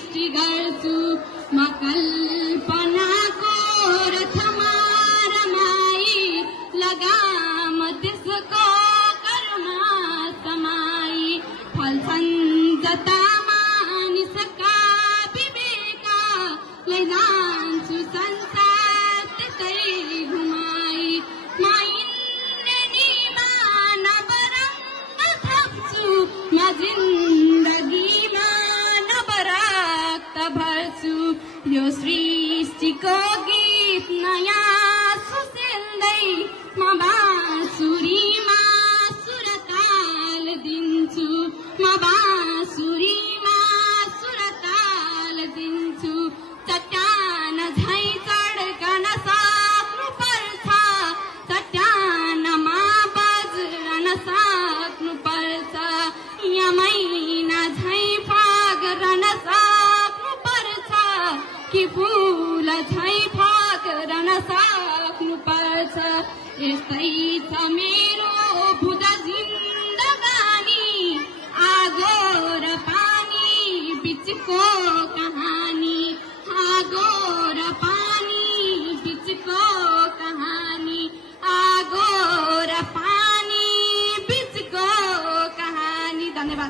सृष्टिगर्तु यो सृष्टिको गीत नयाँ सुसेल्दै म बाँसुरीमा सुरताल दिन्छु म बाँसुरीमा सुरताल दिन्छु चट्यान झै चड्कन सक्नु पर्छ चट्यानमा बज्रन सक्नु पर्छ यहाँ कि फुल झै फाक सक्नु पर्छ। यस्तै छ मेरो भुज जिन्दगानी। आगो र पानी बिचको कहानी। आगो र पानी बिचको कहानी। आगो र पानी बिचको कहानी। धन्यवाद।